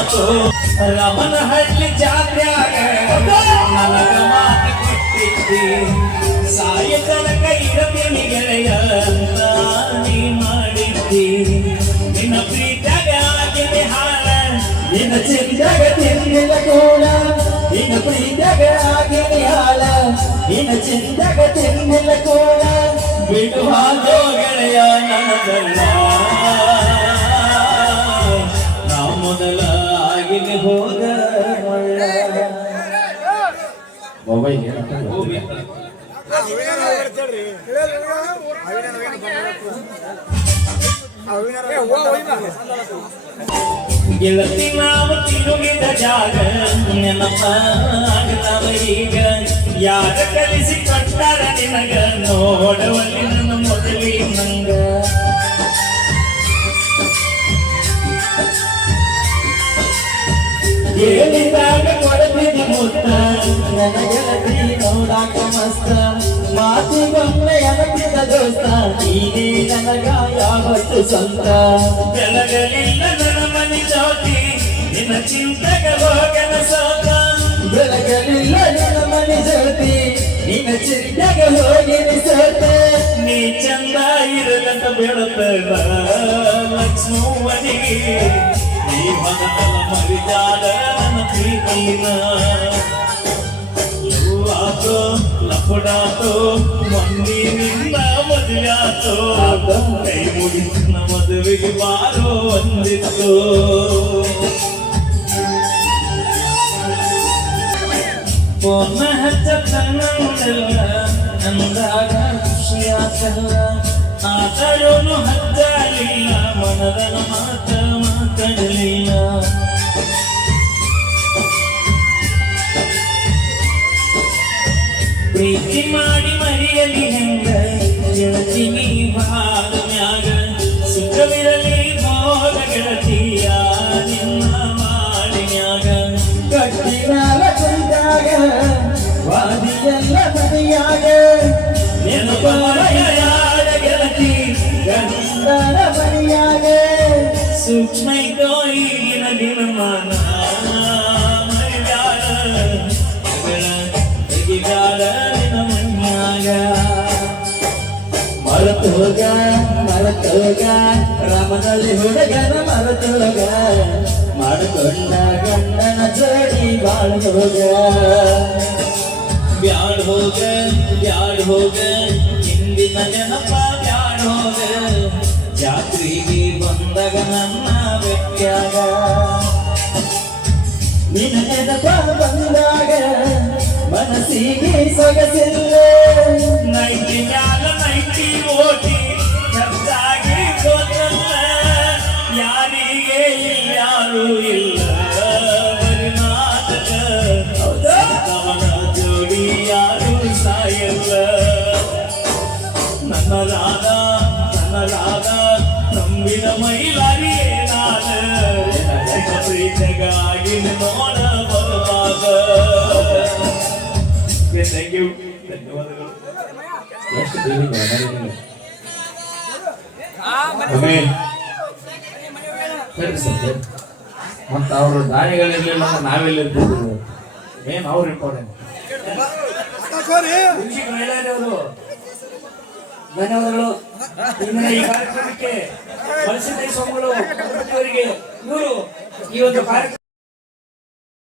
ಮಾತು ರಮನ ಹಳ್ಳಿ ಜಾತ್ಯಾಗ ನನಗ ಮಾತು ಕೊಟ್ಟಿದ್ದಿ ಸಾಯ ತನಕ ಇರತೀನಿ ಗೆಳೆಯ ನೀ ಮಾಡಿದ್ದಿ. ನಿನ್ನ ಪ್ರೀತ್ಯಾಗ ಆಗಿನಿ ಹಾಳ ನಿನ್ನ ಚಿಂತಾಗ ತಿಂದಿಲ್ಲ ಕೋಣ ನಿನ್ನ ಪ್ರೀತಿಗ ಆಗಿನಿ ಹಾಳ ನಿನ್ನ ಚಿಂತಾಗ ತಿಂದಿಲ್ಲ ಕೋಣ ಬಿಡು ಹಾದೋ ಗೆಳೆಯ, ನನಗಲ್ಲ. ನಾ ಮೊದಲ ಹೋದ ಮಳ್ಳ ಗೆಳತಿ ನಾವು ತಿರುಗಿದ ಜಾಗ ನೆನಪ ಆಗಲವ ಈಗ. ಯಾರ ಕಲಿಸಿ ಕೊಟ್ಟಾರ ನಿನಗ? ಹೇಳಿದಾಗ ಕೊಡಬೇಡಿ ಮುತ್ತ ನನ್ನ ನೋಡಾಕ ಮಸ್ತ ಮಾತಿಗೊಮ್ಮೆ ಅನಗಿದ ದೋಸ್ತ ನೀನೇ ನನಗ ಯಾವತ್ತು ಸ್ವಂತ ಬೆಳಗಲಿಲ್ಲ ನನ್ನ ಮನಿ ಜ್ಯೋತಿ ನಿನ್ನ ಚಿಂತೆಗ ಹೋಗನ ಸೋತ ಬೆಳಗಲಿಲ್ಲ ನನ್ನ ಮನೆ ಜ್ಯೋತಿ ನಿನ್ನ ಚಿಂತೆಗ ಹೋಗಿನಿ ಸೋತ ನೀ ಚಂದ ಇರಲಂತ ಬೀಳುತ್ತದ ಲಕ್ಷ್ಮವನಿಗೆ ಮನದಲ್ಲ ಮರಿಜಾಲ ಪ್ರೀತಿನ ಲವ್ವಾತೋ ಲಪಡಾತೋ ಮಂದಿನಿಂದ ಮದುವೆಯಾತೋ ಕೈ ಮುಗಿನ ಮದುವೆಗೆ ಬಾರೋ ಒಂದಿತ್ತು ಪೂರ್ಣ ಹಚ್ಚ ಕಣ್ಣಲ್ಲ ಅಂದಾಗ ಖುಷಿಯಾಗಲ್ಲ ಆತರೋನು ಹಚ್ಚಲಿಲ್ಲ ಮನದನ ಮಾತ ಮಾತಾಡಲಿಲ್ಲ ಗಂಡನ ಮನೆಯಾಗ ಸೂಕ್ಷ್ಮ ಕೋಯಿನ ದಿನಮಾನ. ಮರತೋಗ ಮರತೋಗ ರಾಮನಲ್ಲಿ ಹುಡುಗನ ಮರತೋಗ ಮಾಡಿಕೊಂಡ ಗಂಡನ ಜೋಡಿ ಬಾಳೋಗ ಬ್ಯಾಡ್ ಹೋಗ ಬ್ಯಾಡ್ ಹೋಗ. ಹಿಂದಿನ ನೆನಪ ಬ್ಯಾಡ್ ಹೋಗ. ಜಾತ್ರೆಗೆ ಬಂದಾಗ ನನ್ನ ವ್ಯಕ್ತಿಯಾಗ ನಿನ್ನ ಬಂದಾಗ ಮನಸ್ಸಿಗೆ ಸೊಗಸಿಲ್ಲ. ನೈಟಿ ಮ್ಯಾಲ ನೈಟಿ ಓಟಿ ಚಂದಾಗಿ ಹೋದಲ್ಲ ಯಾರಿಗೆ ಯಾರು ಇಲ್ಲ ಜೋಡಿ ಯಾರು ಸಾಯಲ್ಲ. ನನ್ನ ರಾಧ ನನ್ನ ರಾಧ. ಮೈಲಾರಿಯೇ ನಾನ. ಪ್ರೀತಗಾಗಿ ನೋಡ ಬರುವಾಗ. ಥ್ಯಾಂಕ್ ಯು ಧನ್ಯವಾದಗಳು. ಮತ್ತ ಅವರು ದಾನಿಗಳಿರ್ಲಿಲ್ಲ ಅಂದ್ರೆ ನಾವೆಲ್ಲ ಇರ್ತಿದ್ರು ಮೇನ್ ಅವ್ರು ಇಂಪಾರ್ಟೆಂಟ್ ಧನ್ಯವಾದಗಳು. ಇಂದಿನ ಈ ಕಾರ್ಯಕ್ರಮಕ್ಕೆ ಬಳಸಿದ ಸ್ವಾಮಿಗಳು ಅವರಿಗೆ ಇವರು ಈ ಒಂದು ಕಾರ್ಯಕ್ರಮ